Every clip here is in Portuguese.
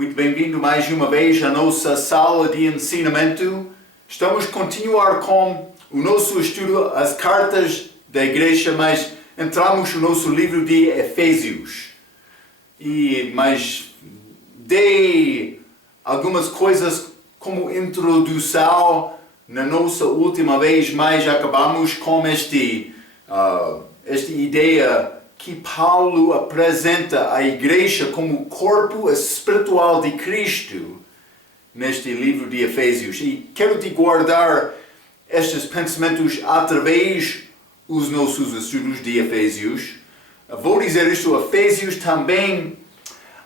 Muito bem-vindo mais uma vez à nossa sala de ensinamento. Estamos a continuar com o nosso estudo, as cartas da igreja, mas entramos no nosso livro de Efésios. Mas dei algumas coisas como introdução na nossa última vez, mas acabamos com esta ideia que Paulo apresenta a igreja como o corpo espiritual de Cristo neste livro de Efésios. E quero te guardar estes pensamentos através dos nossos estudos de Efésios. Vou dizer isto, Efésios também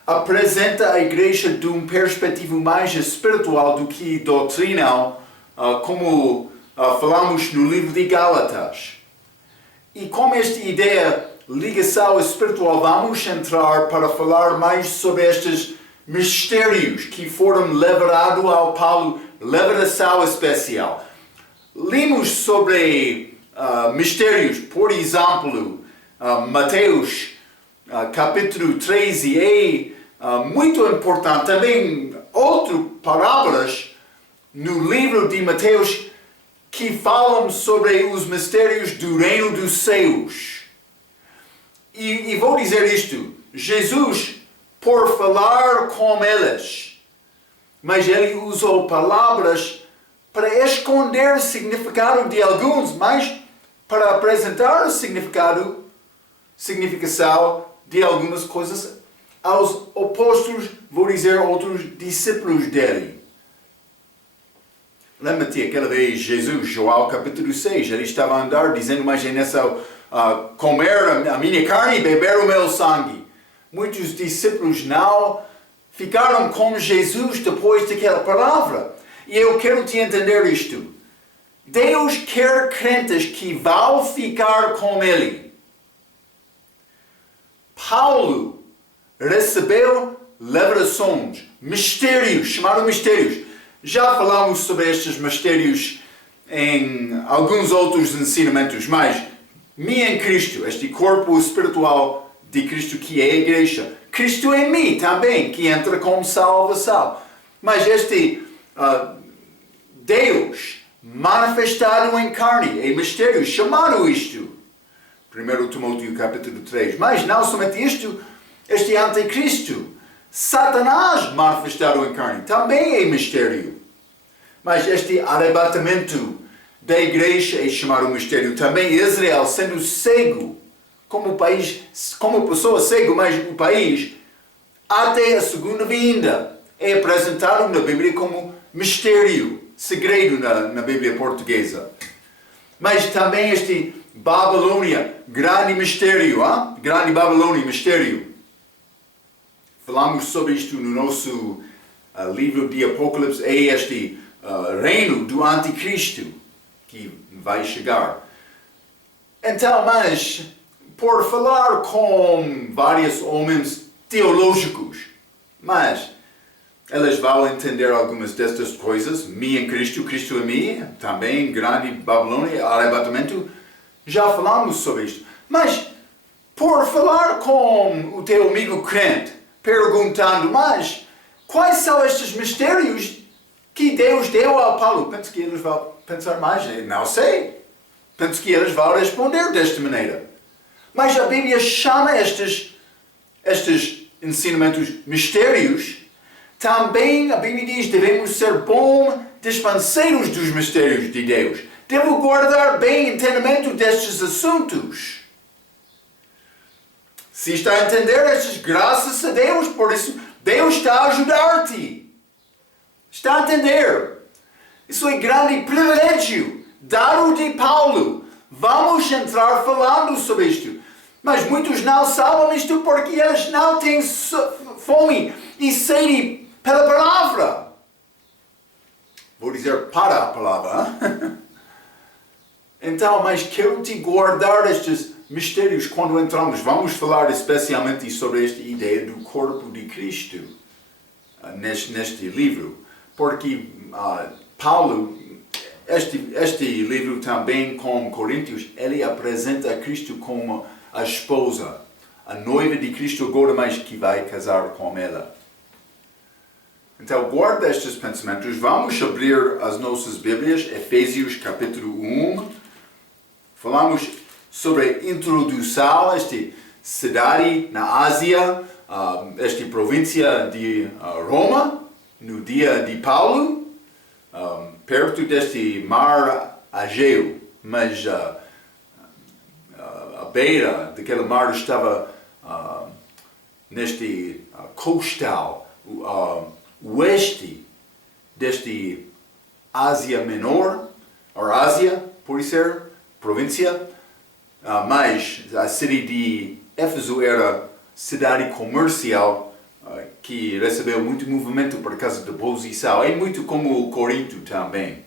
apresenta a igreja de uma perspectiva mais espiritual do que doutrinal, como falamos no livro de Gálatas. E com esta ideia ligação espiritual, vamos entrar para falar mais sobre estes mistérios que foram levados ao Paulo, revelação especial. Lemos sobre mistérios, por exemplo, Mateus capítulo 13, muito importante. Também outras parábolas no livro de Mateus que falam sobre os mistérios do reino dos céus. E vou dizer isto, Jesus, por falar com eles, mas ele usou palavras para esconder o significado de alguns, mas para apresentar o significação de algumas coisas aos opostos, vou dizer, outros discípulos dele. Lembra-te aquela vez, Jesus, João capítulo 6, ele estava a andar dizendo, imagina só, comer a minha carne e beber o meu sangue. Muitos discípulos não ficaram com Jesus depois daquela palavra. E eu quero te entender isto. Deus quer crentes que vão ficar com Ele. Paulo recebeu revelações, mistérios, chamaram mistérios. Já falamos sobre estes mistérios em alguns outros ensinamentos, mas em Cristo, este corpo espiritual de Cristo que é a igreja. Cristo em mim também, que entra com salvação. Mas este Deus manifestado em carne, é mistério, chamaram isto. 1 Timóteo capítulo 3. Mas não somente isto, este anticristo, Satanás manifestado em carne, também é mistério. Mas este arrebatamento da igreja é chamado mistério. Também Israel sendo cego, como país, como pessoa cego, mas o país, até a segunda vinda, é apresentado na Bíblia como mistério, segredo na Bíblia portuguesa. Mas também este Babilônia, grande mistério, grande Babilônia, mistério. Falamos sobre isto no nosso livro de Apocalipse, é este reino do anticristo que vai chegar. Então, mas por falar com vários homens teológicos, mas eles vão entender algumas destas coisas, em Cristo, Cristo em mim, também grande Babilônia, arrebatamento, já falamos sobre isto. Mas por falar com o teu amigo crente, perguntando, mas quais são estes mistérios que Deus deu ao Paulo? Penso que eles vão pensar mais, não sei. Penso que eles vão responder desta maneira. Mas a Bíblia chama estes ensinamentos mistérios. Também a Bíblia diz, devemos ser bons dispenseiros dos mistérios de Deus. Devo guardar bem o entendimento destes assuntos. Se está a entender estas, graças a Deus, por isso Deus está a ajudar-te. Está a entender? Isso é grande privilégio dado de Paulo. Vamos entrar falando sobre isto. Mas muitos não sabem isto porque eles não têm fome e sede pela palavra. Vou dizer para a palavra. Então, mas quero te guardar estes mistérios quando entramos. Vamos falar especialmente sobre esta ideia do corpo de Cristo neste livro. Porque Paulo, este livro também com Coríntios, ele apresenta a Cristo como a esposa, a noiva de Cristo agora, mas que vai casar com ela. Então, guarda estes pensamentos. Vamos abrir as nossas Bíblias, Efésios capítulo 1. Falamos sobre a introdução a esta cidade na Ásia, esta província de Roma, no dia de Paulo, perto deste mar Egeu, mas a beira daquele mar estava neste coastal, oeste deste Ásia Menor, ou Ásia, por ser, província, mas a cidade de Éfeso era cidade comercial que recebeu muito movimento por causa da posição, é muito como Corinto também.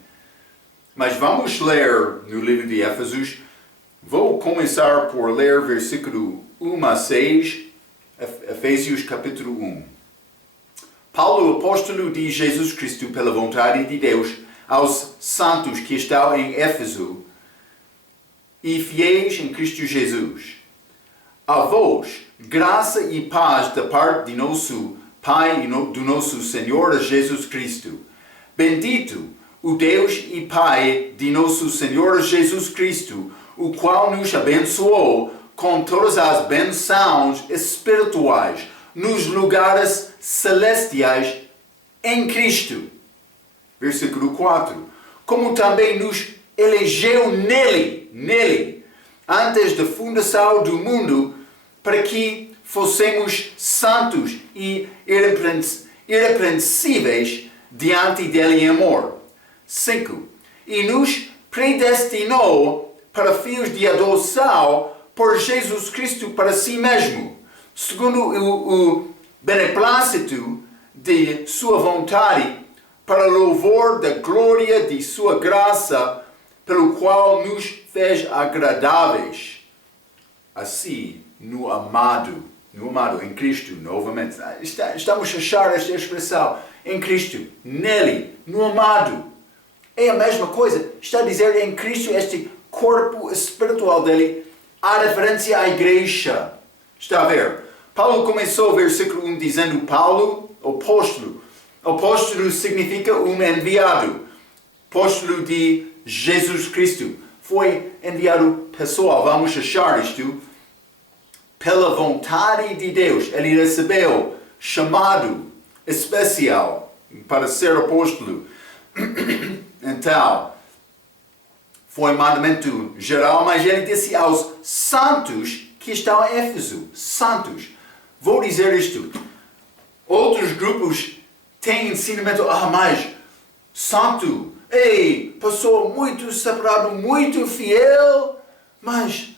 Mas vamos ler no livro de Éfesos. Vou começar por ler versículo 1 a 6, Efésios capítulo 1. Paulo, apóstolo de Jesus Cristo, pela vontade de Deus, aos santos que estão em Éfeso e fiéis em Cristo Jesus. A vós, graça e paz da parte de nosso Pai e do nosso Senhor Jesus Cristo. Bendito o Deus e Pai de nosso Senhor Jesus Cristo, o qual nos abençoou com todas as bênçãos espirituais nos lugares celestiais em Cristo. Versículo 4. Como também nos elegeu nele, antes da fundação do mundo, para que fossemos santos e irrepreensíveis diante dele em amor. 5. E nos predestinou para filhos de adoção por Jesus Cristo para si mesmo, segundo o beneplácito de sua vontade, para louvor da glória de sua graça, pelo qual nos fez agradáveis. Assim, no amado, em Cristo, novamente. Estamos a achar esta expressão, em Cristo, nele, no amado. É a mesma coisa, está a dizer em Cristo, este corpo espiritual dele, a referência à igreja. Está a ver? Paulo começou o versículo 1 dizendo Paulo, apóstolo. Apóstolo significa um enviado. Apóstolo de Jesus Cristo. Foi enviado pessoal. Vamos achar isto. Pela vontade de Deus. Ele recebeu chamado especial para ser apóstolo. Então, foi um mandamento geral, mas ele disse aos santos que estão em Éfeso. Santos. Vou dizer isto. Outros grupos têm ensinamento, mas santo, pessoa muito separada, muito fiel, mas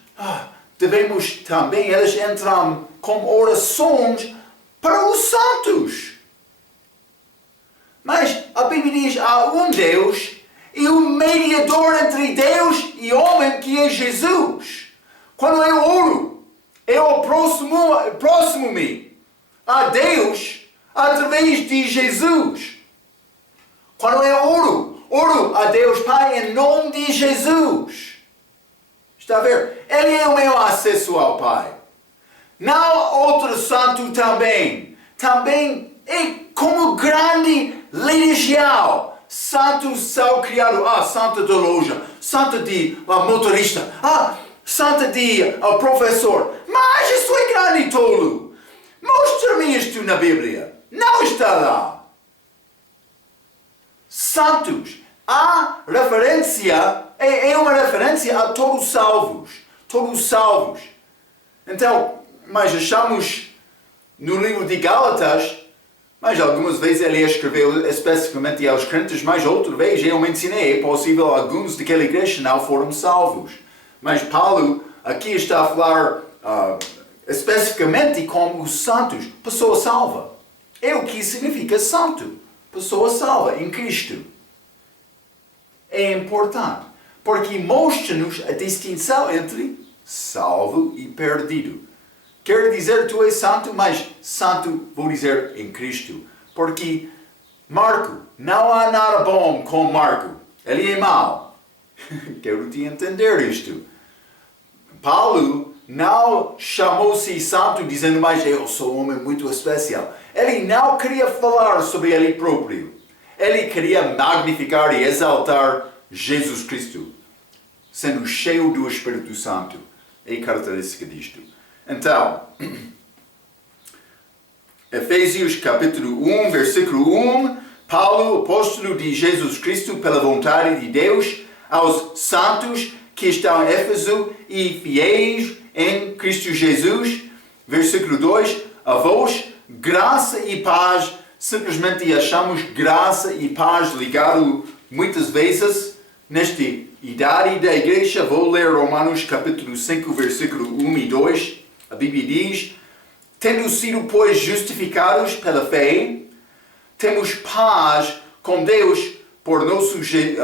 devemos também, eles entram com orações para os santos. Mas a Bíblia diz, há um Deus e um mediador entre Deus e homem, que é Jesus. Quando eu oro, eu aproximo-me a Deus através de Jesus. Quando eu oro a Deus Pai em nome de Jesus. Está a ver? Ele é o meu acesso ao Pai. Não outro santo também. Também é como grande legião. Santos são criados. Santo da loja. Santo de motorista. Santo de professor. Mas isso é grande tolo. Mostra-me isto na Bíblia. Não está lá. Santos. A referência é uma referência a todos salvos. Todos salvos. Então, mas achamos no livro de Gálatas, mas algumas vezes ele escreveu especificamente aos crentes, mas outra vez eu mencionei, é possível alguns daquela igreja não foram salvos. Mas Paulo aqui está a falar especificamente como os santos, pessoa salva. É o que significa santo, pessoa salva em Cristo. É importante, porque mostra-nos a distinção entre salvo e perdido. Quer dizer, tu és santo, mas santo, vou dizer, em Cristo. Porque Marco, não há nada bom com Marco. Ele é mau. Quero te entender isto. Paulo não chamou-se santo dizendo, mas eu sou um homem muito especial. Ele não queria falar sobre ele próprio. Ele queria magnificar e exaltar Jesus Cristo, sendo cheio do Espírito Santo. É característica disto. Então, Efésios capítulo 1, versículo 1, Paulo, apóstolo de Jesus Cristo, pela vontade de Deus, aos santos que estão em Éfeso e fiéis em Cristo Jesus. Versículo 2, a vós, graça e paz. Simplesmente achamos graça e paz ligado muitas vezes nesta idade da igreja. Vou ler Romanos capítulo 5, versículo 1 e 2. A Bíblia diz, tendo sido, pois, justificados pela fé, temos paz com Deus por nosso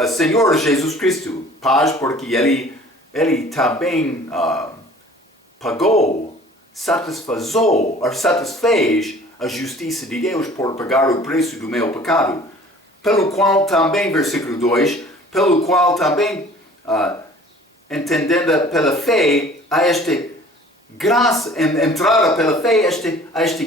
Senhor Jesus Cristo. Paz porque Ele também pagou, satisfez a justiça de Deus por pagar o preço do meu pecado. Pelo qual também, versículo 2, pelo qual também, entendendo pela fé, a esta graça, entrada pela fé, a esta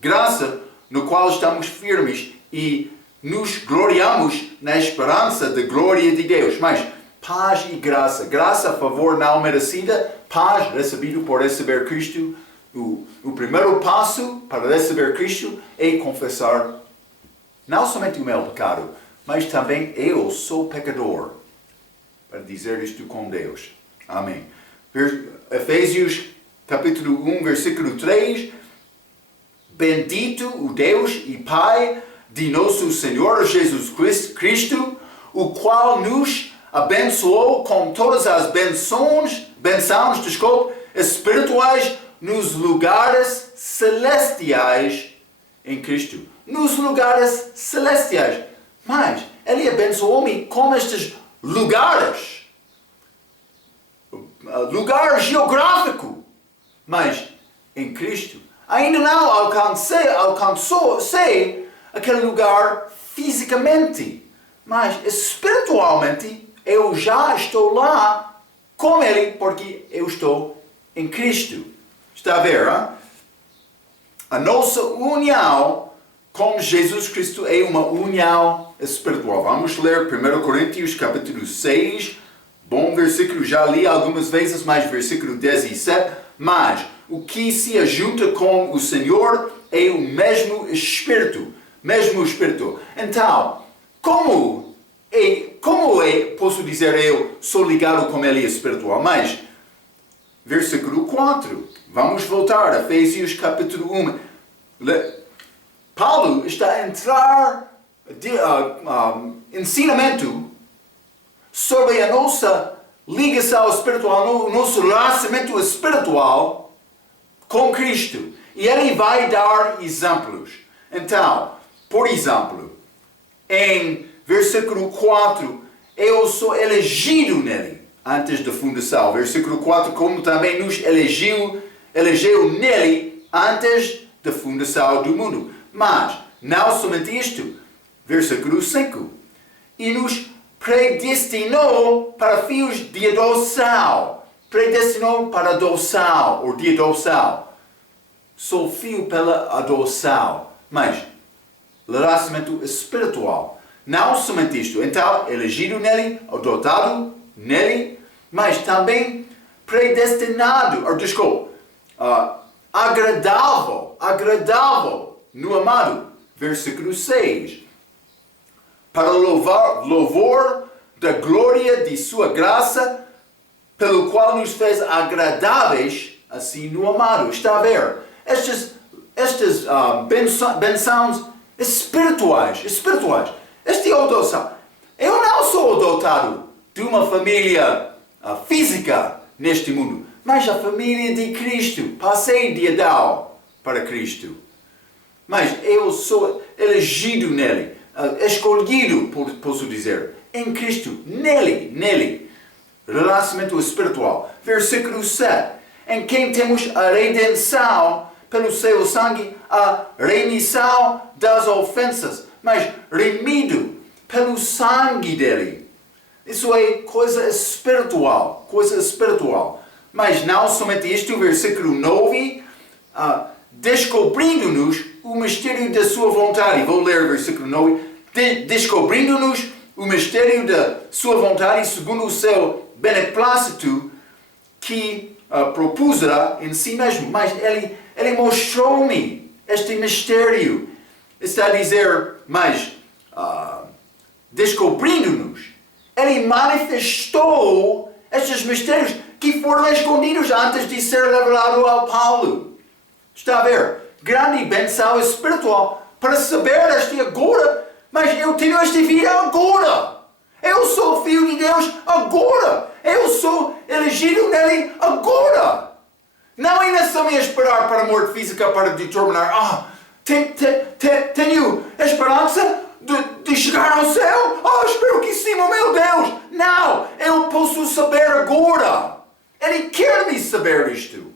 graça no qual estamos firmes e nos gloriamos na esperança da glória de Deus. Mas paz e graça, graça a favor não merecida, paz recebido por receber Cristo. O primeiro passo para receber Cristo é confessar não somente o meu pecado, mas também eu sou pecador, para dizer isto com Deus. Amém. Efésios capítulo 1, versículo 3. Bendito o Deus e Pai de nosso Senhor Jesus Cristo, o qual nos abençoou com todas as bênçãos espirituais nos lugares celestiais em Cristo. Nos lugares celestiais. Mas Ele abençoou-me com estes lugares. Lugar geográfico. Mas em Cristo. Ainda não alcançou aquele lugar fisicamente. Mas espiritualmente eu já estou lá com Ele porque eu estou em Cristo. Está a ver? Hein? A nossa união com Jesus Cristo é uma união espiritual. Vamos ler 1 Coríntios capítulo 6. Bom versículo, já li algumas vezes, mas versículo 17. Mas o que se ajunta com o Senhor é o mesmo Espírito. Mesmo Espírito. Então, como posso dizer eu sou ligado com Ele espiritual? Mas, versículo 4. Vamos voltar a Efésios capítulo 1. Paulo está a entrar ensinamento sobre a nossa ligação espiritual, o nosso relacionamento espiritual com Cristo. E ele vai dar exemplos. Então, por exemplo, em versículo 4, eu sou elegido nele antes da fundação. Versículo 4, como também nos elegeu nele antes da fundação do mundo. Mas, não somente isto. Versículo 5. E nos predestinou para filhos de adoção. Predestinou para adoção, ou de adoção. Sou filho pela adoção. Mas, relacionamento espiritual. Não somente isto. Então, elegido nele, adotado nele, mas também predestinado, agradável no amado. Versículo 6. Para louvor da glória de sua graça, pelo qual nos fez agradáveis assim no amado. Está a ver? Estas bênçãos espirituais. Esta é a adoção. Eu não sou adotado de uma família física neste mundo, mas a família de Cristo. Passei de Adão para Cristo. Mas eu sou elegido nele, escolhido, posso dizer, em Cristo, nele. Relacionamento espiritual. Versículo 7. Em quem temos a redenção pelo seu sangue, a remissão das ofensas, mas remido pelo sangue dele. Isso é coisa espiritual. Mas não somente isto, versículo 9, descobrindo-nos o mistério da sua vontade. Vou ler o versículo 9. Descobrindo-nos o mistério da sua vontade, segundo o seu beneplácito, que propusera em si mesmo. Mas ele mostrou-me este mistério. Está a dizer, mas descobrindo-nos, ele manifestou estes mistérios que foram escondidos antes de ser revelado ao Paulo. Está a ver? Grande benção espiritual para saber este agora, mas eu tenho esta vida agora. Eu sou filho de Deus agora. Eu sou elegido nele agora. Não ainda somente esperar para a morte física para determinar, tenho esperança de chegar ao céu? Espero que sim, oh meu Deus. Não, eu posso saber agora. Ele quer me saber isto.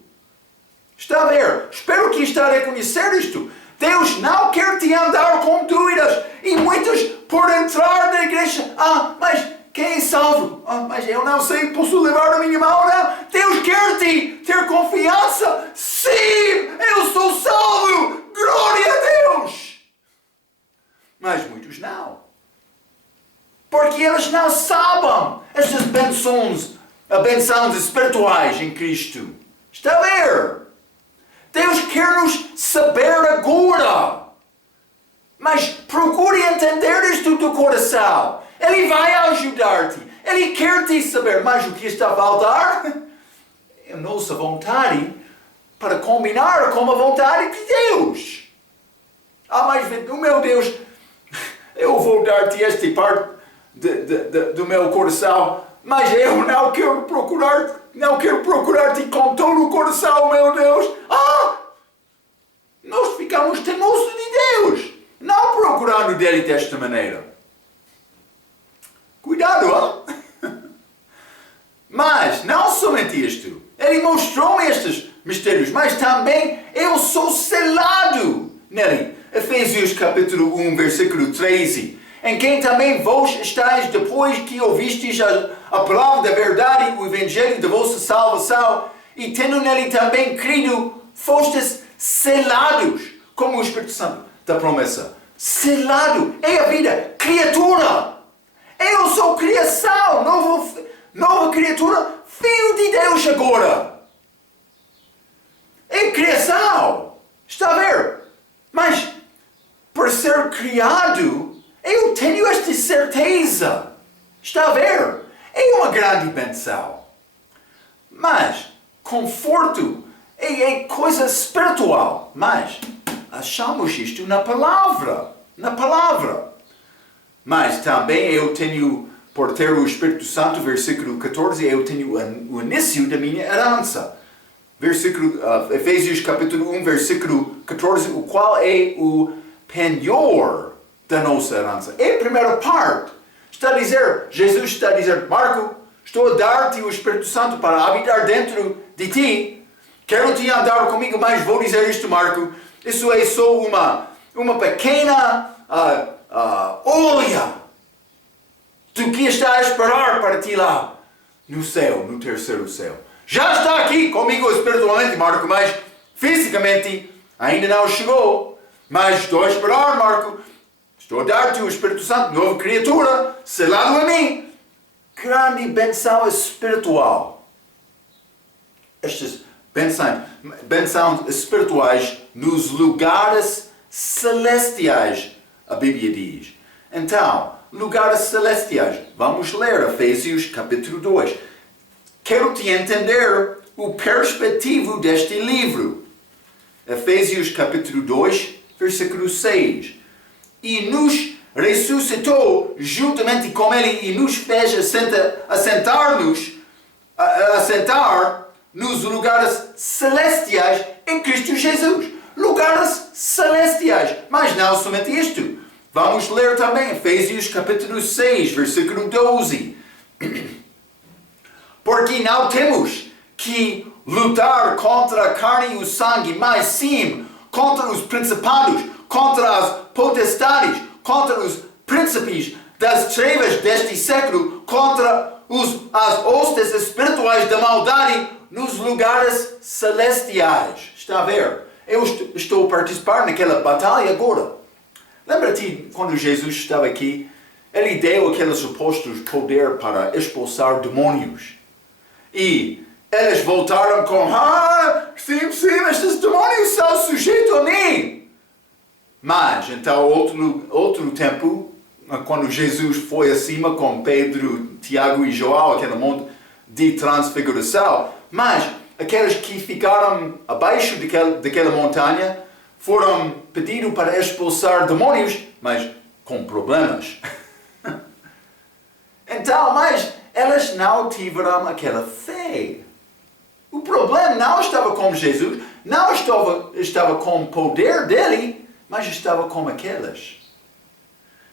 Está a ver? Espero que está a reconhecer isto. Deus não quer te andar com dúvidas. E muitos por entrar na igreja. Mas quem é salvo? Mas eu não sei, posso levar a minha mão? Não. Deus quer te ter confiança. Sim, eu sou salvo. Glória a Deus. Mas muitos não. Porque eles não sabem estas bênçãos espirituais em Cristo. Está a ver? Deus quer nos saber agora. Mas procure entender isto do coração. Ele vai ajudar-te. Ele quer te saber. Mas o que está a faltar? É a nossa vontade para combinar com a vontade de Deus. Mas meu Deus, eu vou dar-te esta parte do meu coração. Mas eu não quero procurar-te com todo o coração, meu Deus. Nós ficamos teimosos de Deus, não procurando dele desta maneira. Cuidado, Mas não somente isto. Ele mostrou-me estes mistérios, mas também eu sou selado nele. Efésios capítulo 1, versículo 13. Em quem também vós estáis depois que ouvistes a palavra da verdade, o evangelho da vossa salvação, e tendo nele também crido, fostes selados, como o Espírito Santo da promessa. Selado é a vida, criatura. Eu sou criação, nova criatura, filho de Deus agora. É criação. Está a ver? Mas, por ser criado, eu tenho esta certeza. Está a ver? É uma grande benção. Mas, conforto é coisa espiritual. Mas, achamos isto na palavra. Na palavra. Mas também eu tenho, por ter o Espírito Santo, versículo 14, eu tenho o início da minha herança. Efésios capítulo 1, versículo 14, o qual é o penhor da nossa herança. É a primeira parte. Jesus está a dizer, Marco, estou a dar-te o Espírito Santo para habitar dentro de ti. Quero te andar comigo, mas vou dizer isto, Marco. Isso é só uma pequena olha do que está a esperar para ti lá no céu, no terceiro céu. Já está aqui comigo espiritualmente, Marco, mas fisicamente ainda não chegou. Mas estou a esperar, Marco. Estou a dar-te o Espírito Santo, nova criatura, selado a mim. Grande benção espiritual. Estas bênçãos espirituais nos lugares celestiais, a Bíblia diz. Então, lugares celestiais. Vamos ler Efésios capítulo 2. Quero te entender o perspectivo deste livro. Efésios capítulo 2, versículo 6. E nos ressuscitou juntamente com ele e nos fez assentar nos lugares celestiais em Cristo Jesus. Lugares celestiais. Mas não somente isto. Vamos ler também Efésios capítulo 6, versículo 12. Porque não temos que lutar contra a carne e o sangue, mas sim contra os principados, contra as potestades, contra os príncipes das trevas deste século, contra as hostes espirituais da maldade nos lugares celestiais. Está a ver? Eu estou a participar naquela batalha agora. Lembra-te quando Jesus estava aqui, ele deu aqueles apóstolos poder para expulsar demônios. E eles voltaram com, sim, estes demônios são sujeitos a mim. Mas, então, outro tempo, quando Jesus foi acima com Pedro, Tiago e João, aquele monte de transfiguração, mas aqueles que ficaram abaixo daquela montanha foram pedidos para expulsar demônios, mas com problemas. Então, mas elas não tiveram aquela fé. O problema não estava com Jesus, não estava com o poder dele, mas estava com aquelas.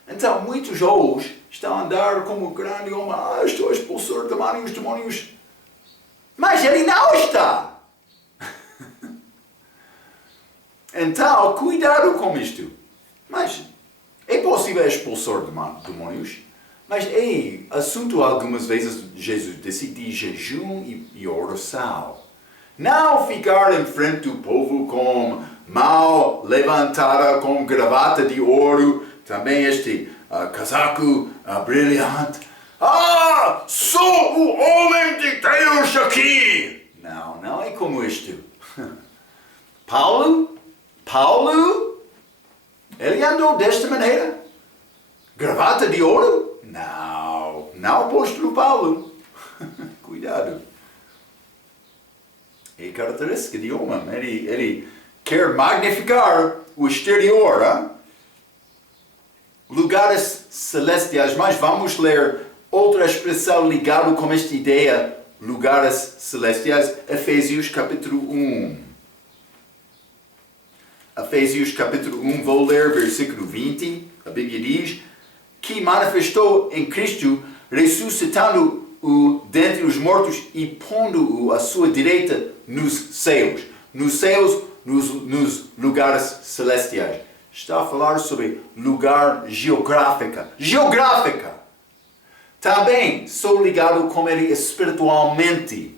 Então, muitos hoje estão a andar como grande homem, estou a expulsar demônios. Mas ele não está. Então, cuidado com isto. Mas é possível expulsar demônios, mas é assunto algumas vezes Jesus disse de jejum e oração. Não ficar em frente do povo com mão levantada, com gravata de ouro, também este casaco brilhante. Sou o homem de Deus aqui! Não é como isto. Paulo, ele andou desta maneira? Gravata de ouro? Não apóstolo Paulo. Cuidado. É característica de homem. Ele quer magnificar o exterior. Hein? Lugares celestiais. Mas vamos ler outra expressão ligada com esta ideia. Lugares celestiais. Efésios capítulo 1. Efésios capítulo 1, vou ler versículo 20. A Bíblia diz que manifestou em Cristo, ressuscitando-o dentre os mortos e pondo-o à sua direita nos céus. Nos lugares celestiais. Está a falar sobre lugar geográfica. Também sou ligado com ele espiritualmente.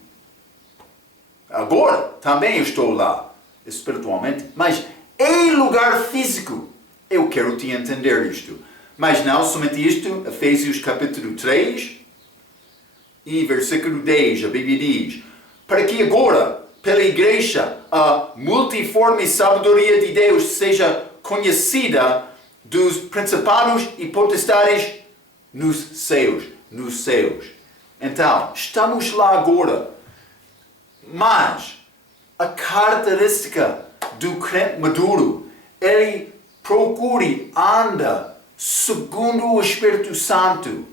Agora também estou lá espiritualmente, mas em lugar físico. Eu quero te entender isto. Mas não somente isto, Efésios capítulo 3 e versículo 10, a Bíblia diz: para que agora, pela igreja, a multiforme sabedoria de Deus seja conhecida dos principados e potestades nos céus. Então, estamos lá agora. Mas a característica do crente maduro, ele procure, anda segundo o Espírito Santo,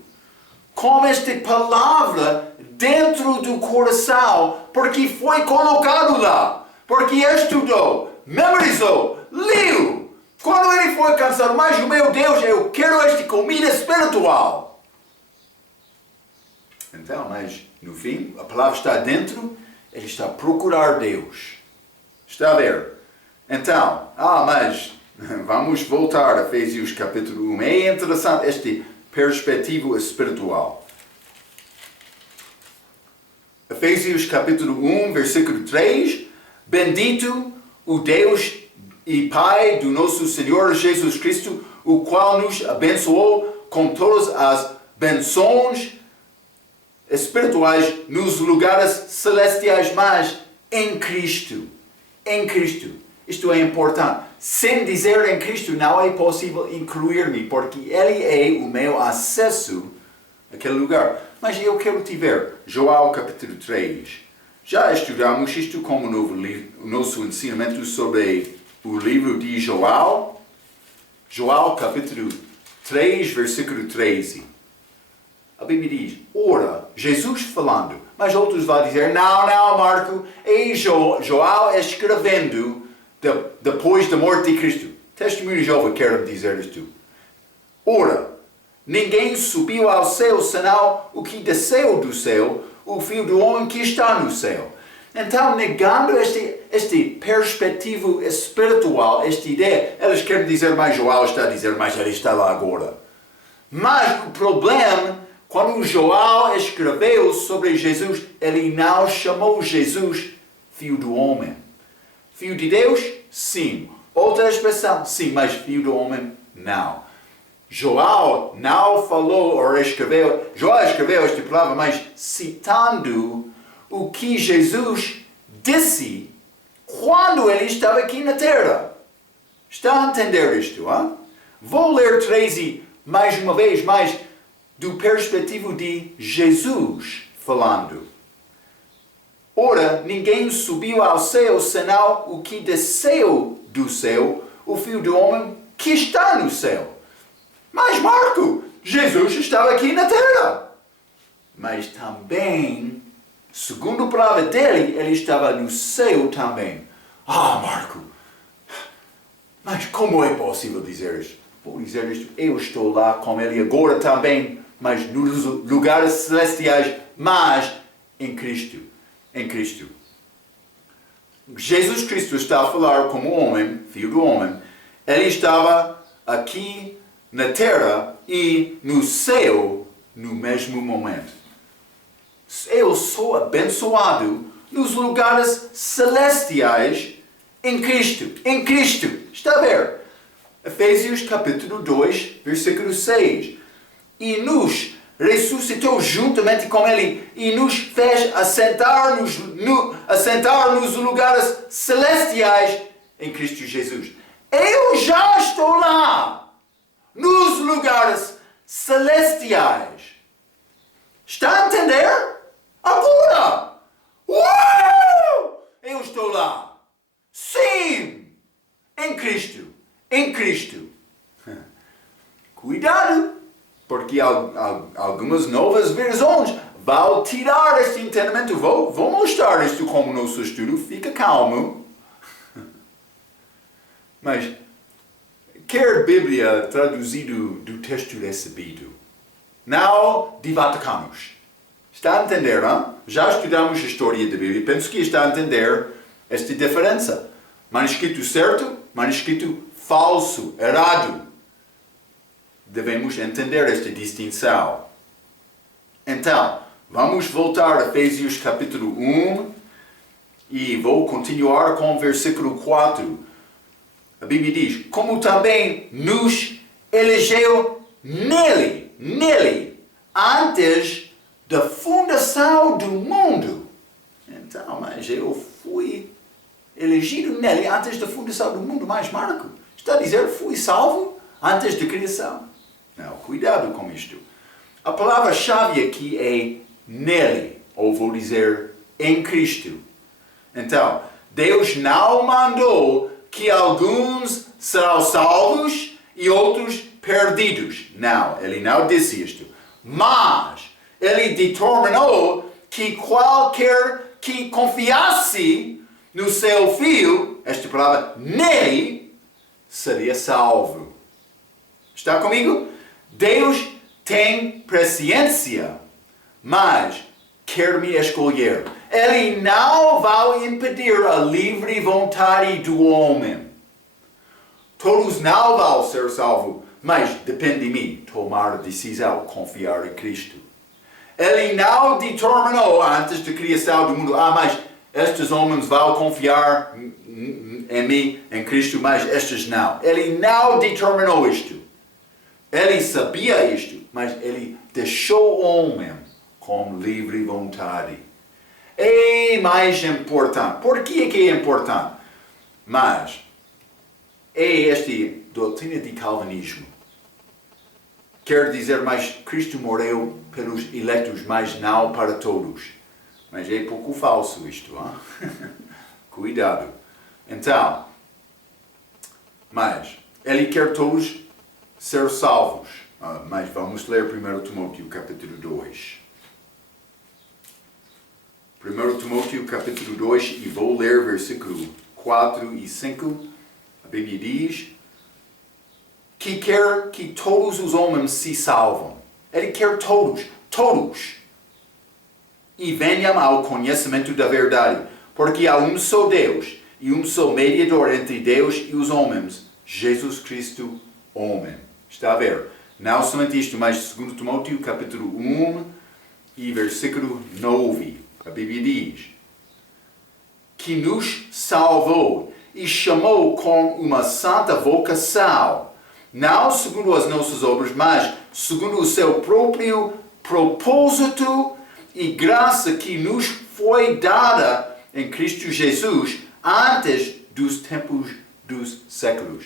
com esta palavra dentro do coração, porque foi colocado lá, porque estudou, memorizou, leu. Quando ele foi cansado, mas o meu Deus, eu quero esta comida espiritual. Então, mas no fim, a palavra está dentro, ele está a procurar Deus. Está a ver? Então, mas vamos voltar a Efésios capítulo 1. É interessante esta perspectiva espiritual. Efésios capítulo 1, versículo 3. Bendito o Deus e Pai do nosso Senhor Jesus Cristo, o qual nos abençoou com todas as bênçãos espirituais nos lugares celestiais, mas em Cristo. Em Cristo. Isto é importante. Sem dizer em Cristo não é possível incluir-me, porque Ele é o meu acesso àquele lugar. Mas eu quero te ver. João capítulo 3. Já estudamos isto como o nosso ensinamento sobre o livro de João. João capítulo 3, versículo 13. A Bíblia diz, ora, Jesus falando. Mas outros vão dizer, não, Marco, é João escrevendo depois da morte de Cristo. Testemunho de Jeová quer dizer isto. Ora, ninguém subiu ao céu senão o que desceu do céu, o Filho do Homem que está no céu. Então, negando esta perspectiva espiritual, esta ideia, eles querem dizer, mas João está a dizer, mas ele está lá agora. Mas o problema, Quando João escreveu sobre Jesus, ele não chamou Jesus Filho do Homem. Filho de Deus? Sim. Outra expressão? Sim, mas Filho do Homem? Não. João não falou ou escreveu, João escreveu esta palavra, mas citando o que Jesus disse quando ele estava aqui na terra. Está a entender isto? Hein? Vou ler 13 mais uma vez, mas do perspectivo de Jesus falando. Ora, ninguém subiu ao céu senão o que desceu do céu, o Filho do Homem que está no céu. Mas Marco, Jesus estava aqui na terra. Mas também, segundo a palavra dele, ele estava no céu também. Ah, Marco, mas como é possível dizer isto? Vou dizer isto, eu estou lá com ele agora também, mas nos lugares celestiais, mas em Cristo. Em Cristo. Jesus Cristo está a falar como homem, Filho do Homem. Ele estava aqui na terra e no céu no mesmo momento. Eu sou abençoado nos lugares celestiais em Cristo. Em Cristo. Está a ver? Efésios capítulo 2, versículo 6. E nos ressuscitou juntamente com Ele e nos fez assentar nos lugares celestiais em Cristo Jesus. Eu já estou lá. Nos lugares celestiais. Está a entender? Agora! Eu estou lá. Sim! Em Cristo. Em Cristo. Cuidado! Porque algumas novas versões vão tirar este entendimento. Vou mostrar isto como nosso estudo. Fica calmo. Mas quer Bíblia traduzido do texto recebido, não de Vaticanos. Está a entender, não? Já estudamos a história da Bíblia. Penso que está a entender esta diferença. Manuscrito certo, manuscrito falso, errado. Devemos entender esta distinção. Então, vamos voltar a Efésios capítulo 1 e vou continuar com o versículo 4. A Bíblia diz, como também nos elegeu nele, antes da fundação do mundo. Então, mas eu fui elegido nele antes da fundação do mundo. Mas Marco, está a dizer, fui salvo antes da criação. Não, cuidado com isto. A palavra-chave aqui é nele, ou vou dizer, em Cristo. Então, Deus não mandou que alguns serão salvos e outros perdidos. Não, ele não disse isto. Mas ele determinou que qualquer que confiasse no seu Filho, esta palavra, nele, seria salvo. Está comigo? Deus tem presciência, mas quer me escolher. Ele não vai impedir a livre vontade do homem. Todos não vão ser salvos, mas depende de mim tomar a decisão de confiar em Cristo. Ele não determinou antes da criação do mundo, mas estes homens vão confiar em mim, em Cristo, mas estes não. Ele não determinou isto. Ele sabia isto, mas ele deixou o homem com livre vontade. É mais importante. Por que é importante? Mas é esta doutrina de calvinismo. Quer dizer, mas Cristo morreu pelos eleitos, mas não para todos. Mas é pouco falso isto, hein? Cuidado. Então, mas ele quer todos ser salvos. Mas vamos ler 1 Timóteo capítulo 2. 1 Timóteo capítulo 2 e vou ler versículo 4 e 5. A Bíblia diz que quer que todos os homens se salvam. Ele quer todos. E venham ao conhecimento da verdade. Porque há um só Deus e um só mediador entre Deus e os homens, Jesus Cristo, homem. Está a ver? Não somente isto, mas 2 Timóteo capítulo 1 e versículo 9. A Bíblia diz: que nos salvou e chamou com uma santa vocação, não segundo as nossas obras, mas segundo o seu próprio propósito e graça que nos foi dada em Cristo Jesus antes dos tempos dos séculos.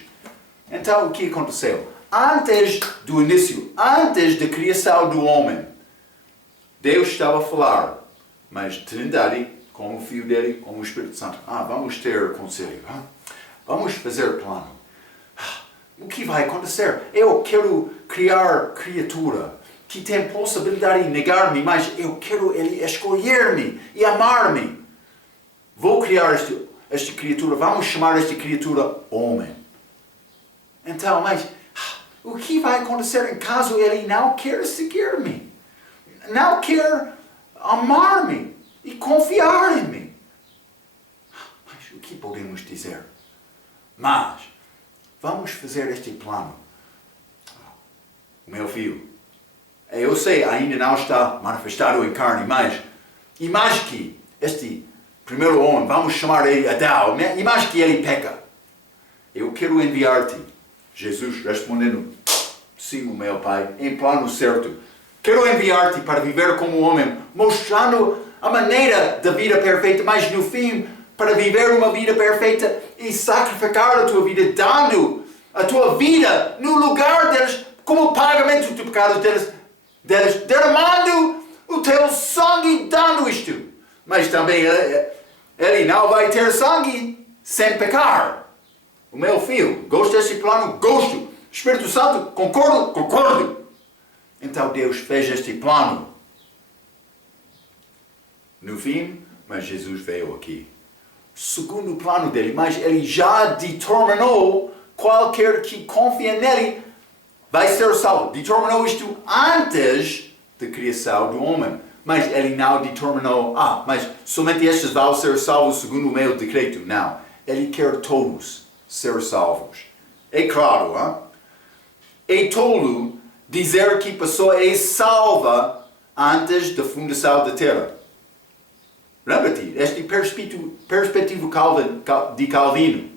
Então, o que aconteceu? Antes do início, antes da criação do homem, Deus estava a falar, mas Trindade, como o Filho dele, como o Espírito Santo, vamos ter conselho, vamos fazer plano. O que vai acontecer? Eu quero criar criatura que tem possibilidade de negar-me, mas eu quero ele escolher-me e amar-me. Vou criar esta criatura, vamos chamar esta criatura homem. Então, mas o que vai acontecer em caso ele não quer seguir-me? Não quer amar-me e confiar em mim? Mas o que podemos dizer? Mas, vamos fazer este plano. Meu filho, eu sei, ainda não está manifestado em carne, mas imagine que este primeiro homem, vamos chamar ele Adão, imagine que ele peca. Eu quero enviar-te. Jesus respondendo, sim, meu pai, em plano certo. Quero enviar-te para viver como homem, mostrando a maneira da vida perfeita, mas no fim, para viver uma vida perfeita e sacrificar a tua vida, dando a tua vida no lugar deles, como pagamento do pecado deles, derramando o teu sangue, dando isto. Mas também ele não vai ter sangue sem pecar. O meu filho, gosta desse plano? Gosto. Espírito Santo, concordo? Concordo. Então Deus fez este plano. No fim, mas Jesus veio aqui. Segundo o plano dele, mas ele já determinou qualquer que confia nele vai ser salvo. Determinou isto antes da criação do homem. Mas ele não determinou, mas somente estes vão ser salvos segundo o meu decreto. Não. Ele quer todos ser salvos. É claro, é tolo dizer que a pessoa é salva antes da fundação da terra. Lembra-te, este perspectivo de Calvino.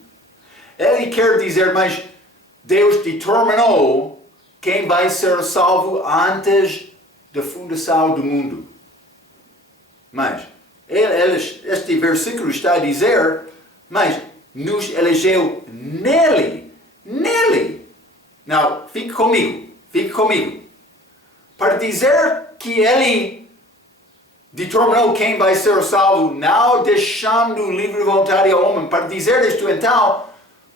Ele quer dizer, mas Deus determinou quem vai ser salvo antes da fundação do mundo. Mas este versículo está a dizer, mas nos elegeu nele. Não, fique comigo. Para dizer que ele determinou quem vai ser salvo, não deixando livre vontade ao homem. Para dizer isto, então, a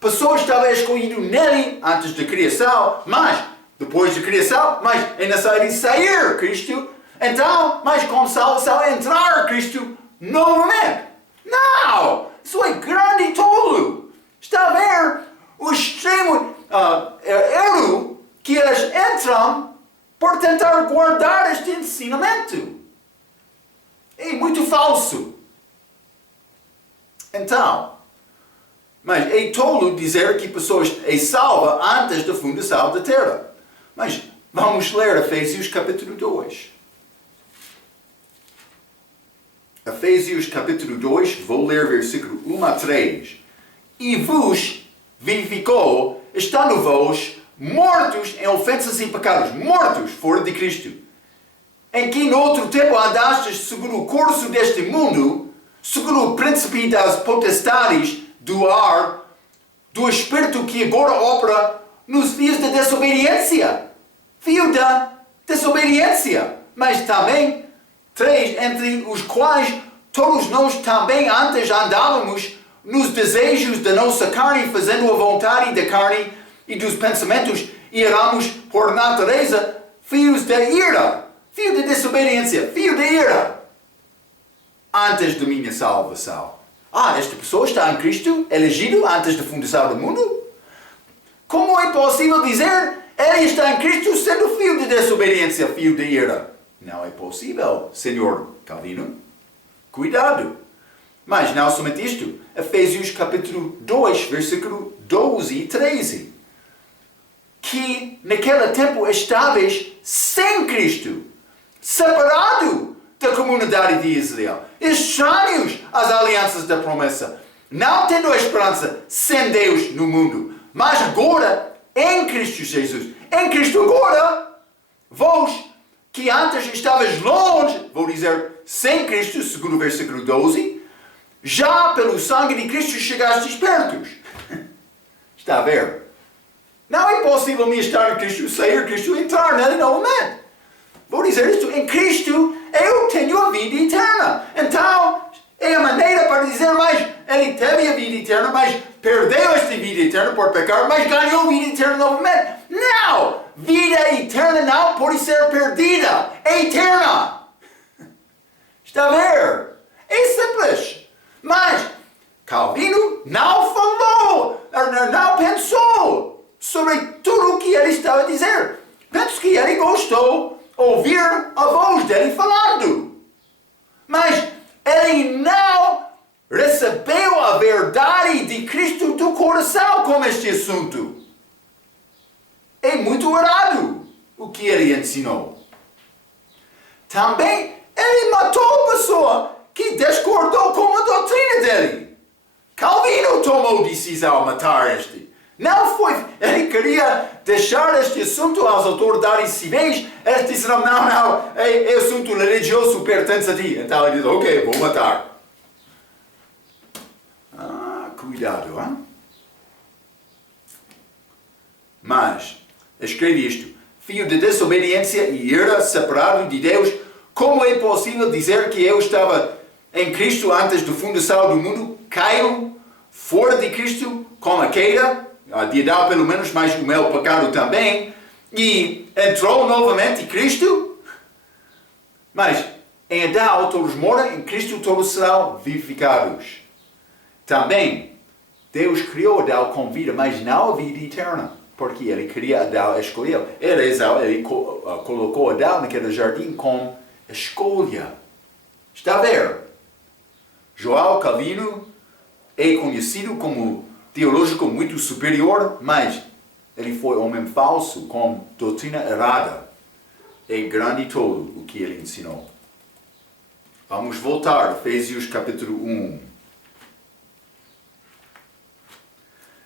pessoa estava escolhida nele antes da criação, mas depois da criação, mas é necessário sair Cristo. Então, mas com salvação entrar Cristo novamente. Não! Isso é grande e tolo. Está a ver o extremo erro que eles entram por tentar guardar este ensinamento. É muito falso. Então, mas é tolo dizer que pessoas é salva antes da fundação da terra. Mas vamos ler Efésios capítulo 2. Efésios capítulo 2, vou ler versículo 1 a 3. E vos vivificou, estando vós mortos em ofensas e pecados, mortos fora de Cristo, em que no outro tempo andastes segundo o curso deste mundo, segundo o príncipe das potestades do ar, do espírito que agora opera nos fios da desobediência. Fio da desobediência. Mas também 3, entre os quais todos nós também antes andávamos nos desejos da nossa carne, fazendo a vontade da carne e dos pensamentos, e éramos, por natureza, filhos da ira, filho da desobediência, filho da ira, antes da minha salvação. Esta pessoa está em Cristo, elegido antes da fundação do mundo? Como é possível dizer, ele está em Cristo sendo filho de desobediência, filho da ira? Não é possível, Senhor Calvino. Cuidado. Mas não somente isto. Efésios capítulo 2, versículo 12 e 13. que naquele tempo estavas sem Cristo, separado da comunidade de Israel, estranhos às alianças da promessa, não tendo a esperança sem Deus no mundo, mas agora em Cristo Jesus. Em Cristo agora, vós que antes estavas longe, vou dizer, sem Cristo, segundo o versículo 12, já pelo sangue de Cristo chegastes perto. Está a ver? Não é possível me estar em Cristo, sair de Cristo e entrar nele novamente. Vou dizer isto, em Cristo eu tenho a vida eterna. Então, é a maneira para dizer, mas ele teve a vida eterna, mas perdeu esta vida eterna por pecar, mas ganhou a vida eterna novamente. Não! Vida eterna não pode ser perdida. É eterna. Está a ver? É simples. Mas Calvino não falou, não pensou sobre tudo o que ele estava a dizer. Penso que ele gostou de ouvir a voz dele falando. Mas ele não recebeu a verdade de Cristo do coração com este assunto. É muito errado o que ele ensinou. Também ele matou a pessoa que discordou com a doutrina dele. Calvino tomou decisão a matar este. Não foi, ele queria deixar este assunto às autoridades civis. Eles disseram, não, é assunto religioso, pertence a ti. Então ele disse, ok, vou matar. Cuidado, hein? Mas, escreve isto. Filho de desobediência e ira, separado de Deus, como é possível dizer que eu estava em Cristo antes da fundação do mundo? Caiu fora de Cristo com a queda, de Adão pelo menos, mas o meu pecado também, e entrou novamente em Cristo. Mas em Adão todos moram, em Cristo todos serão vivificados. Também Deus criou Adão com vida, mas não a vida eterna, porque ele queria Adão escolher. Ele colocou Adão naquele jardim com escolha. Está a ver? João Calvino é conhecido como teológico muito superior, mas ele foi homem falso com doutrina errada. É grande todo o que ele ensinou. Vamos voltar a Efésios capítulo 1.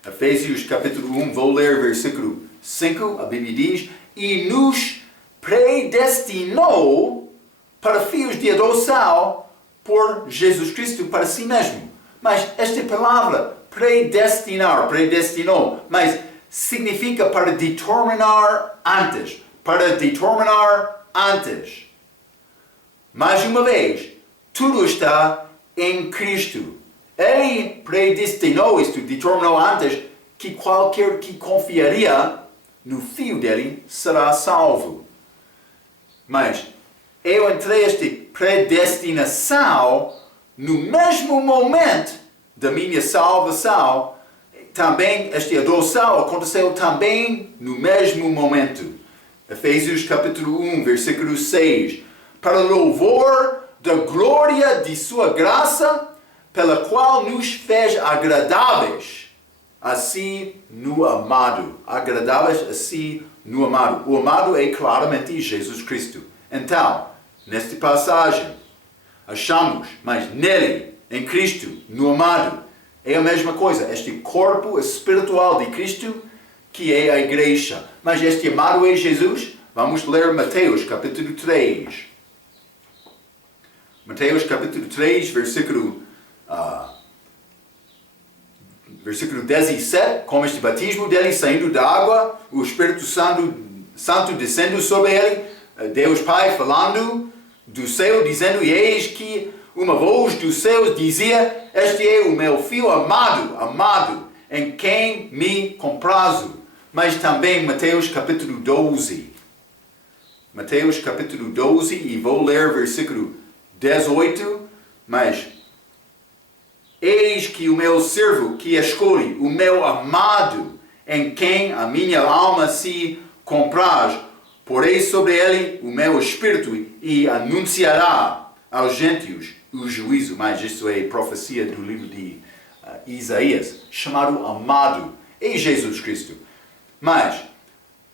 Efésios capítulo 1, vou ler versículo 5, a Bíblia diz, e nos predestinou para filhos de adoção por Jesus Cristo para si mesmo. Mas esta palavra, predestinou, mas significa para determinar antes. Para determinar antes. Mais uma vez, tudo está em Cristo. Ele predestinou isto, determinou antes, que qualquer que confiaria no Filho dele será salvo. Mas eu entrei esta predestinação no mesmo momento da minha salvação. Também esta adoção aconteceu também no mesmo momento. Efésios capítulo 1, versículo 6. Para louvor da glória de sua graça, pela qual nos fez agradáveis assim no amado. Agradáveis assim no amado. O amado é claramente Jesus Cristo. Então, nesta passagem, achamos, mas nele, em Cristo, no amado, é a mesma coisa. Este corpo espiritual de Cristo, que é a igreja. Mas este amado é Jesus. Vamos ler Mateus capítulo 3. Mateus capítulo 3, versículo 17, com este batismo dele saindo da água, o Espírito Santo descendo sobre ele, Deus Pai falando do céu, dizendo, e eis que uma voz dos céus dizia, este é o meu filho amado, em quem me comprazo. Mas também Mateus capítulo 12. Mateus capítulo 12, e vou ler versículo 18, mas eis que o meu servo que escolhe, o meu amado, em quem a minha alma se compraz, porei sobre ele o meu espírito e anunciará aos gentios o juízo. Mas isto é profecia do livro de Isaías, chamado amado, é Jesus Cristo. Mas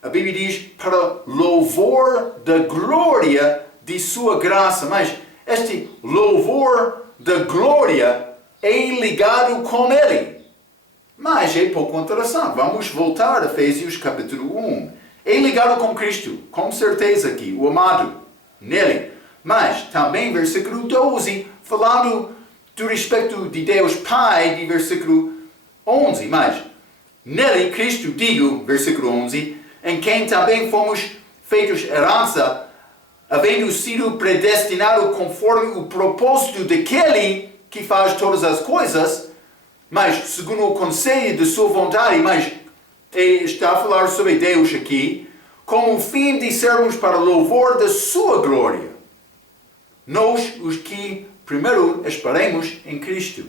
A Bíblia diz para louvor da glória de sua graça. Mas este louvor da glória é ligado com Ele. Mas é pouco interessante. Vamos voltar a Efésios capítulo 1. É ligado com Cristo, com certeza aqui, o amado, nele. Mas também versículo 12, falando do respeito de Deus Pai, de versículo 11. Mas nele, Cristo, digo, versículo 11, em quem também fomos feitos herança, havendo sido predestinado conforme o propósito daquele que faz todas as coisas, mas segundo o conselho de sua vontade, mas está a falar sobre Deus aqui, com o fim de sermos para louvor da sua glória. Nós, os que primeiro esperemos em Cristo.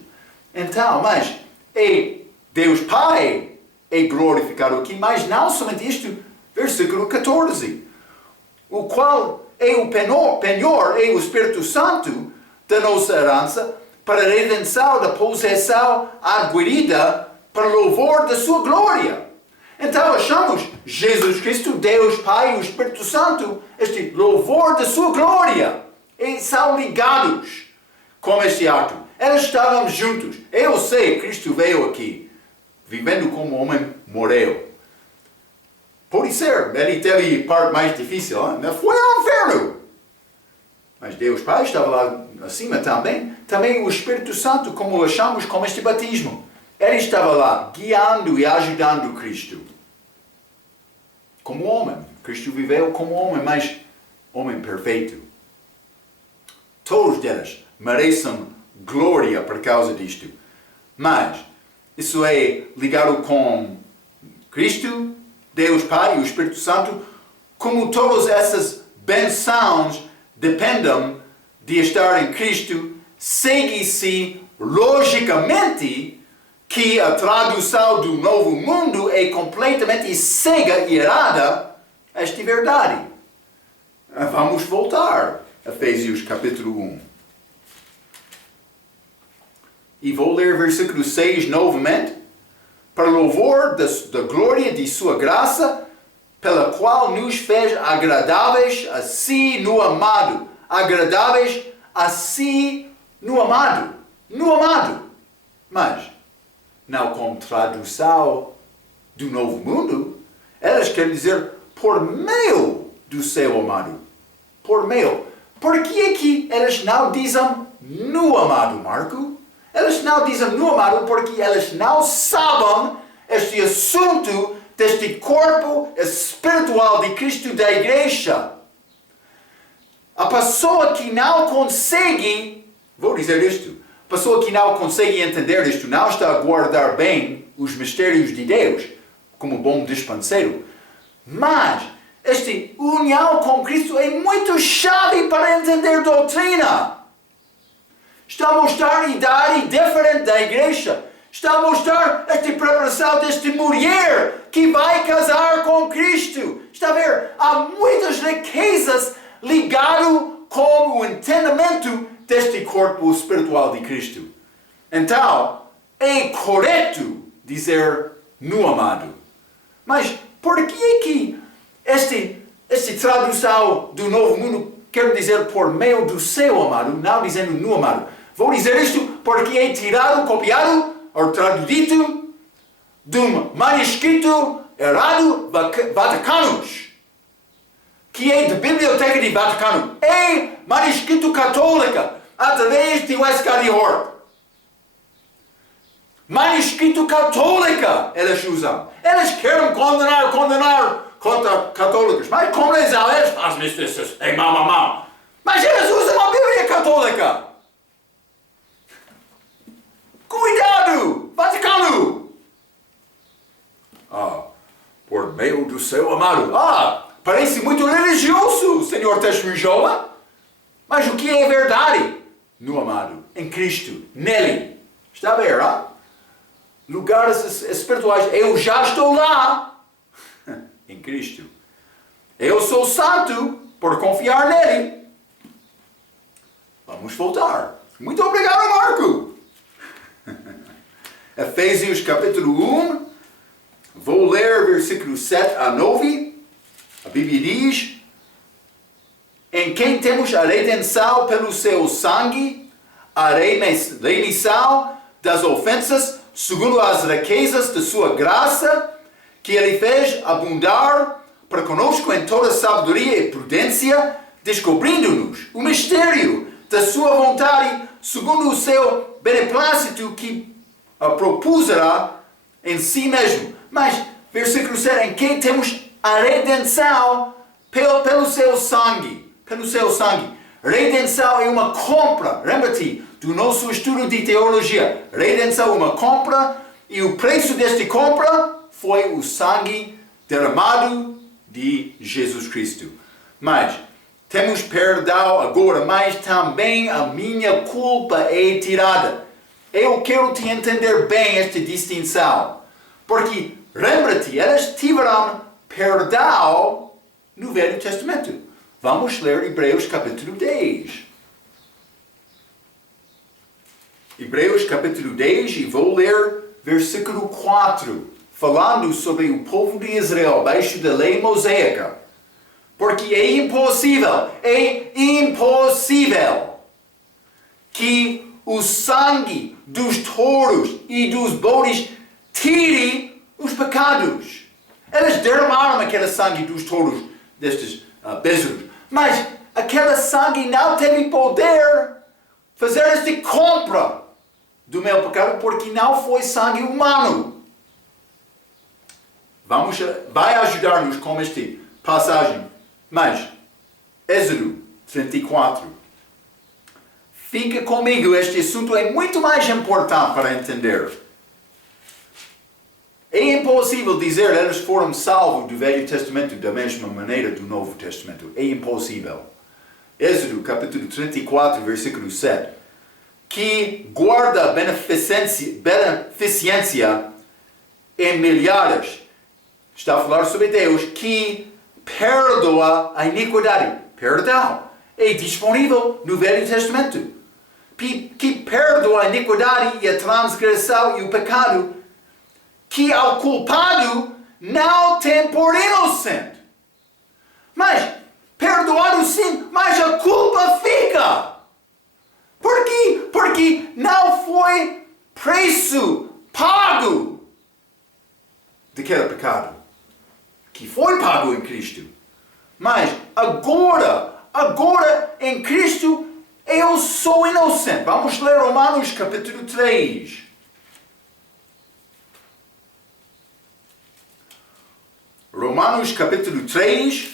Então, mas é Deus Pai é glorificado aqui, mas não somente isto, versículo 14, o qual é o penhor, é o Espírito Santo da nossa herança, para a redenção da possessão adquirida, para louvor da sua glória. Então achamos Jesus Cristo, Deus Pai e o Espírito Santo, este louvor da sua glória. E são ligados com este ato. Eles estavam juntos. Eu sei, Cristo veio aqui, vivendo como homem, morreu. Pode ser, ele teve parte mais difícil, hein? Foi ao inferno. Mas Deus Pai estava lá acima também. Também o Espírito Santo, como achamos com este batismo. Ele estava lá, guiando e ajudando Cristo. Como homem. Cristo viveu como homem, mas homem perfeito. Todos deles merecem glória por causa disto. Mas isso é ligado com Cristo, Deus Pai e o Espírito Santo, como todas essas bênçãos dependem de estar em Cristo, segue-se logicamente que a tradução do Novo Mundo é completamente cega e errada a esta verdade. Vamos voltar a Efésios capítulo 1. E vou ler versículo 6 novamente. Para louvor da glória de sua graça, pela qual nos fez agradáveis a si no amado. Agradáveis a si no amado. No amado. Mas, não com tradução do Novo Mundo, elas querem dizer por meio do seu amado. Por meio. Por que é que elas não dizem no amado, Marco? Elas não dizem no amado porque elas não sabem este assunto deste corpo espiritual de Cristo da igreja. A pessoa que não consegue, vou dizer isto, a pessoa que não consegue entender isto, não está a guardar bem os mistérios de Deus, como bom dispenseiro. Mas esta união com Cristo é muito chave para entender doutrina. Está a mostrar a idade diferente da igreja. Está a mostrar esta preparação desta mulher que vai casar com Cristo. Está a ver? Há muitas riquezas ligadas com o entendimento deste corpo espiritual de Cristo. Então, é correto dizer no amado. Mas por que esta tradução do Novo Mundo quer dizer por meio do seu amado, não dizendo no amado? Vou dizer isto porque é tirado, copiado ou traduzido de um manuscrito errado Vaticanos, que é da Biblioteca de Vaticano. É manuscrito católico, através de Westcott Hort. Manuscrito católico eles usam. Eles querem condenar contra católicos. Mas como eles fazem isso? É mau. Mas eles usam a Bíblia católica. Cuidado! Vaticano! Por meio do seu amado. Parece muito religioso, Senhor Teixeira. Mas o que é verdade? No amado, em Cristo, nele. Está a ver, Lugares espirituais, eu já estou lá. Em Cristo. Eu sou santo por confiar nele. Vamos voltar. Muito obrigado, Marco. Efésios capítulo 1. Vou ler versículos 7 a 9. Bíblia diz, em quem temos a redenção pelo seu sangue, a remissão das ofensas, segundo as riquezas de sua graça, que ele fez abundar para conosco em toda sabedoria e prudência, descobrindo-nos o mistério da sua vontade, segundo o seu beneplácito que propusera em si mesmo. Mas, versículo 7, em quem temos a redenção pelo seu sangue. Pelo seu sangue. Redenção é uma compra. Lembra-te do nosso estudo de teologia. Redenção é uma compra e o preço desta compra foi o sangue derramado de Jesus Cristo. Mas temos perdão agora, mas também a minha culpa é tirada. Eu quero te entender bem esta distinção. Porque, lembra-te, elas tiveram perdão no Velho Testamento. Vamos ler Hebreus capítulo 10. Hebreus capítulo 10 e vou ler versículo 4, falando sobre o povo de Israel, abaixo da lei mosaica. Porque é impossível que o sangue dos touros e dos bodes tire os pecados. Eles derramaram aquele sangue dos touros, destes bezerros. Mas aquele sangue não teve poder fazer esta compra do meu pecado, porque não foi sangue humano. Vai ajudar-nos com esta passagem. Mas, Êxodo 34. Fica comigo, este assunto é muito mais importante para entender. É impossível dizer que eles foram salvos do Velho Testamento da mesma maneira do Novo Testamento. É impossível. Êxodo capítulo 34, versículo 7. Que guarda beneficência em milhares. Está a falar sobre Deus que perdoa a iniquidade. Perdão é disponível no Velho Testamento. Que perdoa a iniquidade e a transgressão e o pecado, que ao culpado não tem por inocente. Mas, perdoado sim, mas a culpa fica. Por quê? Porque não foi preço pago daquele pecado, que foi pago em Cristo. Mas agora em Cristo, eu sou inocente. Vamos ler Romanos capítulo 3. Romanos capítulo 3.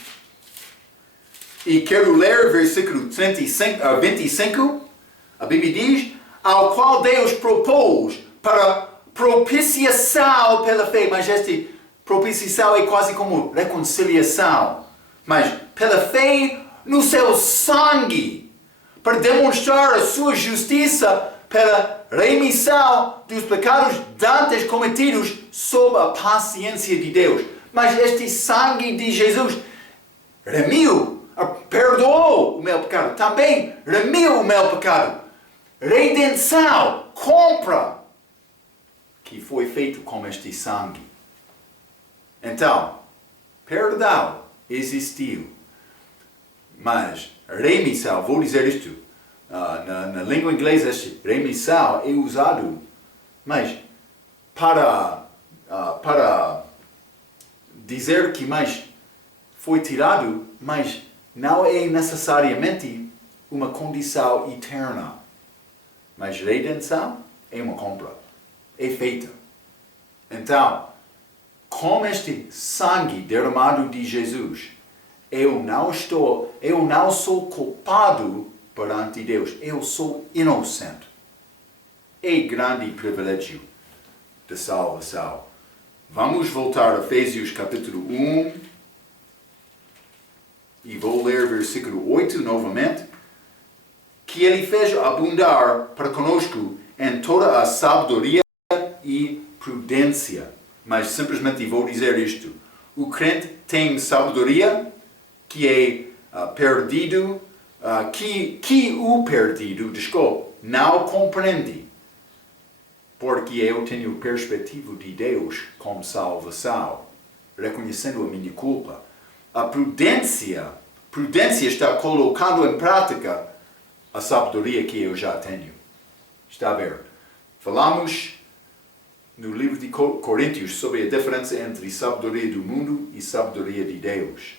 E quero ler versículo 25. A Bíblia diz, ao qual Deus propôs para propiciação pela fé. Mas esta propiciação é quase como reconciliação. Mas pela fé no seu sangue, para demonstrar a sua justiça pela remissão dos pecados dantes cometidos sob a paciência de Deus. Mas este sangue de Jesus remiu, perdoou o meu pecado, também remiu o meu pecado. Redenção, compra, que foi feito com este sangue. Então, perdão existiu, mas remissão, vou dizer isto, na língua inglesa, este remissão é usado, mas para dizer que mais foi tirado, mas não é necessariamente uma condição eterna. Mas redenção é uma compra, é feita. Então, com este sangue derramado de Jesus, eu não sou culpado perante Deus, eu sou inocente. É grande privilégio da salvação. Vamos voltar a Efésios capítulo 1 e vou ler versículo 8 novamente. Que ele fez abundar para conosco em toda a sabedoria e prudência. Mas simplesmente vou dizer isto. O crente tem sabedoria que é perdido, que o perdido, não compreende. Porque eu tenho perspectiva de Deus como salvação, reconhecendo a minha culpa. A prudência está colocando em prática a sabedoria que eu já tenho. Está a ver? Falamos no livro de Coríntios sobre a diferença entre sabedoria do mundo e sabedoria de Deus.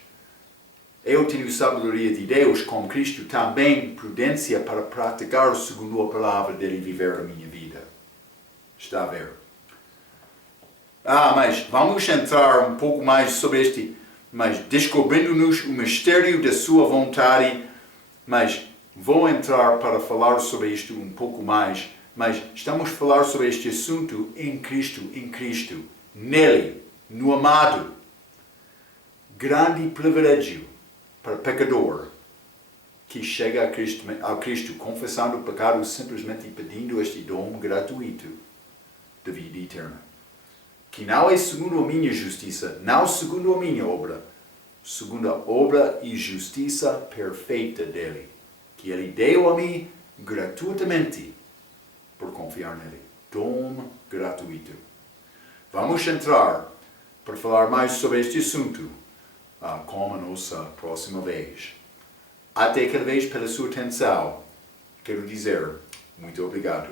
Eu tenho sabedoria de Deus com Cristo, também prudência para praticar segundo a palavra dele e viver a minha vida. Está a ver? Mas vamos entrar um pouco mais sobre mas descobrindo-nos o mistério da sua vontade, mas vou entrar para falar sobre isto um pouco mais, mas estamos a falar sobre este assunto em Cristo, nele, no amado. Grande privilégio para pecador que chega a Cristo confessando o pecado simplesmente pedindo este dom gratuito da vida eterna. Que não é segundo a minha justiça, não segundo a minha obra, segundo a obra e justiça perfeita dele, que ele deu a mim gratuitamente por confiar nele. Dom gratuito. Vamos entrar para falar mais sobre este assunto com a nossa próxima vez. Até cada vez pela sua atenção. Quero dizer muito obrigado.